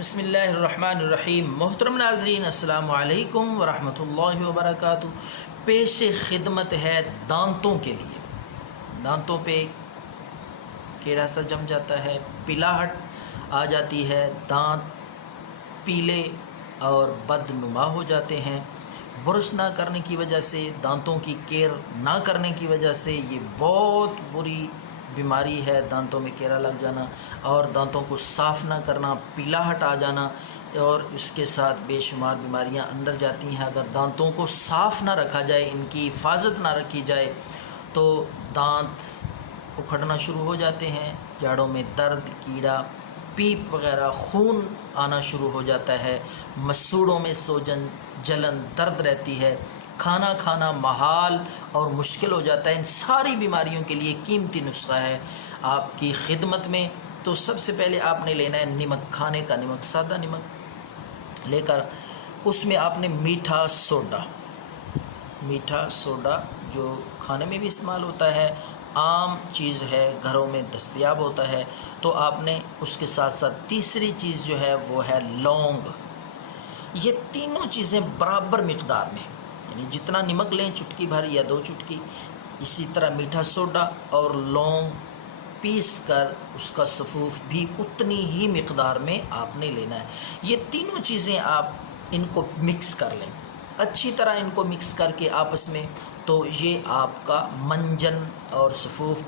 بسم اللہ الرحمن الرحیم۔ محترم ناظرین، السلام علیکم ورحمۃ اللہ وبرکاتہ۔ پیش خدمت ہے دانتوں کے لیے۔ دانتوں پہ کیڑا سا جم جاتا ہے، پلاہٹ آ جاتی ہے، دانت پیلے اور بدنما ہو جاتے ہیں۔ برش نہ کرنے کی وجہ سے، دانتوں کی کیئر نہ کرنے کی وجہ سے یہ بہت بری بیماری ہے، دانتوں میں کیڑا لگ جانا اور دانتوں کو صاف نہ کرنا، پیلاہٹ آ جانا، اور اس کے ساتھ بے شمار بیماریاں اندر جاتی ہیں۔ اگر دانتوں کو صاف نہ رکھا جائے، ان کی حفاظت نہ رکھی جائے تو دانت اکھڑنا شروع ہو جاتے ہیں، جاڑوں میں درد، کیڑا، پیپ وغیرہ، خون آنا شروع ہو جاتا ہے، مسوڑوں میں سوجن، جلن، درد رہتی ہے، کھانا کھانا محال اور مشکل ہو جاتا ہے۔ ان ساری بیماریوں کے لیے قیمتی نسخہ ہے آپ کی خدمت میں۔ تو سب سے پہلے آپ نے لینا ہے نمک، کھانے کا نمک، سادہ نمک لے کر اس میں آپ نے میٹھا سوڈا جو کھانے میں بھی استعمال ہوتا ہے، عام چیز ہے، گھروں میں دستیاب ہوتا ہے، تو آپ نے اس کے ساتھ ساتھ تیسری چیز جو ہے وہ ہے لونگ۔ یہ تینوں چیزیں برابر مقدار میں، یعنی جتنا نمک لیں چٹکی بھر یا 2 چٹکی، اسی طرح میٹھا سوڈا اور لونگ پیس کر اس کا سفوف بھی اتنی ہی مقدار میں آپ نے لینا ہے۔ یہ تینوں چیزیں آپ ان کو مکس کر لیں اچھی طرح، ان کو مکس کر کے آپس میں، تو یہ آپ کا منجن اور سفوف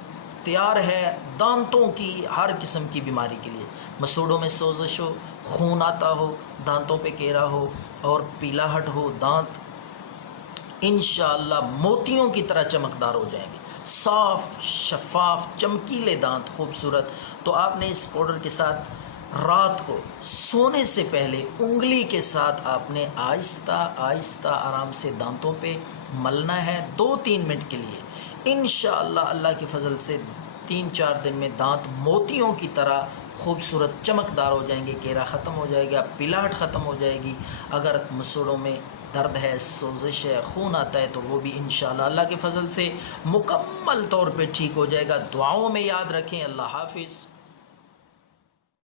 تیار ہے دانتوں کی ہر قسم کی بیماری کے لیے۔ مسوڑوں میں سوزش ہو، خون آتا ہو، دانتوں پہ کیڑا ہو اور پیلاہٹ ہو، دانت انشاءاللہ موتیوں کی طرح چمکدار ہو جائیں گے، صاف شفاف چمکیلے دانت، خوبصورت۔ تو آپ نے اس پاؤڈر کے ساتھ رات کو سونے سے پہلے انگلی کے ساتھ آپ نے آہستہ آہستہ آرام سے دانتوں پہ ملنا ہے 2-3 منٹ کے لیے۔ انشاءاللہ اللہ کی فضل سے 3-4 دن میں دانت موتیوں کی طرح خوبصورت چمکدار ہو جائیں گے، کیڑا ختم ہو جائے گا، پلاہٹ ختم ہو جائے گی۔ اگر مسوڑوں میں درد ہے، سوزش ہے، خون آتا ہے تو وہ بھی انشاءاللہ اللہ کے فضل سے مکمل طور پہ ٹھیک ہو جائے گا۔ دعاؤں میں یاد رکھیں۔ اللہ حافظ۔